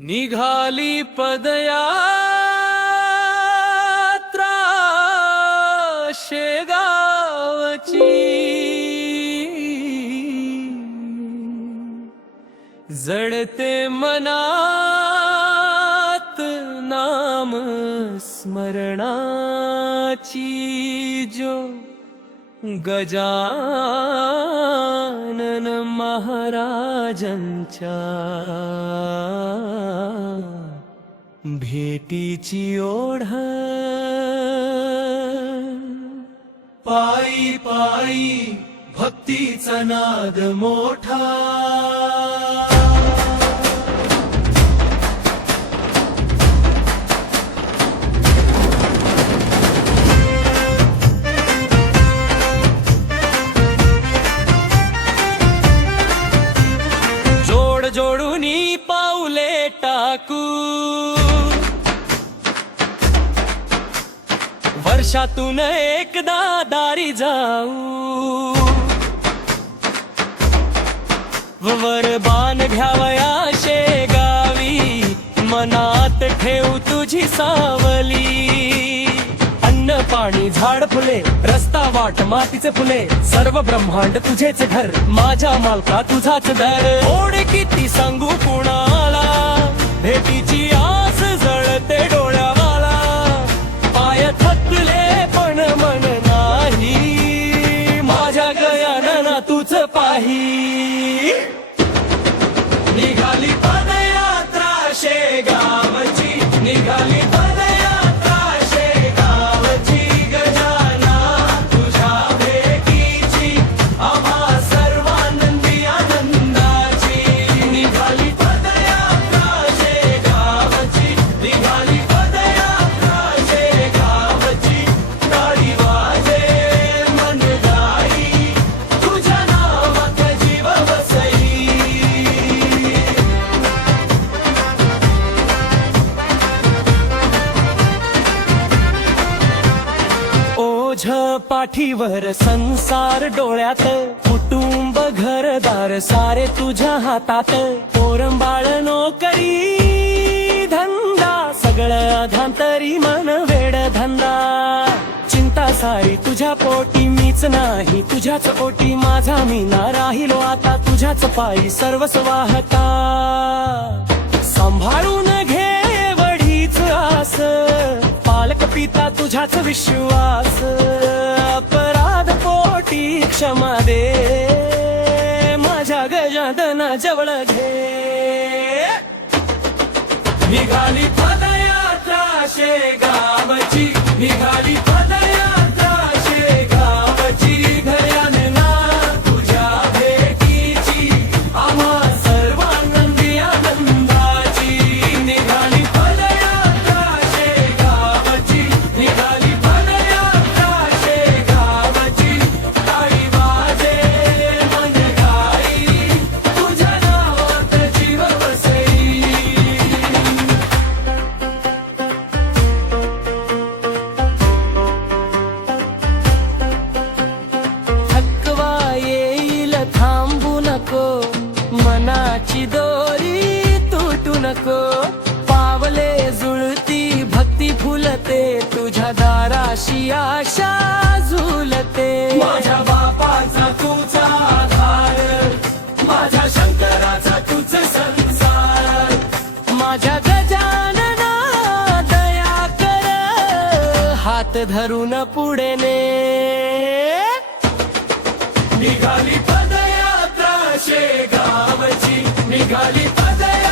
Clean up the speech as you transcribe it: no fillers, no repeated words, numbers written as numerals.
निघाली पदयात्रा शेगावची, जडते मनात नाम स्मरणाची, जो गजानन महाराजांच्या भेटीची ओढ, पायी पायी भक्तीचा नाद मोठा, जोडूनी पाऊले टाकू, वर्षातून एकदा दारी जाऊ, वरबान घ्यावया शेगावी, मनात ठेव तुझी सावली, अन्न पाणी झाड फुले, रस्ता वाट मातीचे फुले, सर्व ब्रह्मांड तुझेच घर, माझ्या मालका तुझाच दर, ओढ किती सांगू कुणाला, भेटीची आस जळते डोळ्यावाला, पाय थकले पण मन नाही, माझ्या गयानना तुझ पाही, निघाली पदयात्रा शेगावची, निघाली पदयात्रा शेगावची, गजाना तुझ्या भेटीची, आम्हा सर्वानंदी आनंदाची, निघाली पदयात्रा शेगावची, निघाली पदयात्रा शेगावची, टाळी वाजे मन गाई, तुझ्या नावात जीव बसई, ओझ पाठीवर संसार डोळ्यात, कुटुंब घरदार सारे तुझ्या हातात, पोरंबाळ नोकरी धंदा, सगळं धांतरी मन वेड धंदा, चिंता सारी तुझ्या पोटी, मीच नाही तुझ्याच पोटी, माझा मीना राहिलो आता तुझ्याच पायी, सर्वस्व वाहता, सांभाळून घे वढीच आस, पालक पिता तुझ्याच विश्वास, अपराध पोटी क्षमा दे, माझ्या गजानना जवळ घे, निघाली पदयात्रा शेगावची, निघाली पदयात्रा शेगावची, गजानना तुझ्या भेटीची, आम्हा सर्वानंदी आनंदाची, निघाली पदयात्रा शेगावची, निघाली पदयात्रा शेगावची, टाळी वाजे मन गाई, तुझ्या नावात जीव बसई, थकवा येईल थांबू नको, मनाची दोरी तुटू नको, पावले जुळती भक्ती फुलते, तुझ्या दाराशी आशा झुलते, माझ्या बापाचा तुझा आधार, माझ्या शंकराचा तुझ संसार, माझ्या गजानना दया कर, हात धरून पुढे ने, निघाली पदयात्रा शेगावची, निघाली पदयात्रा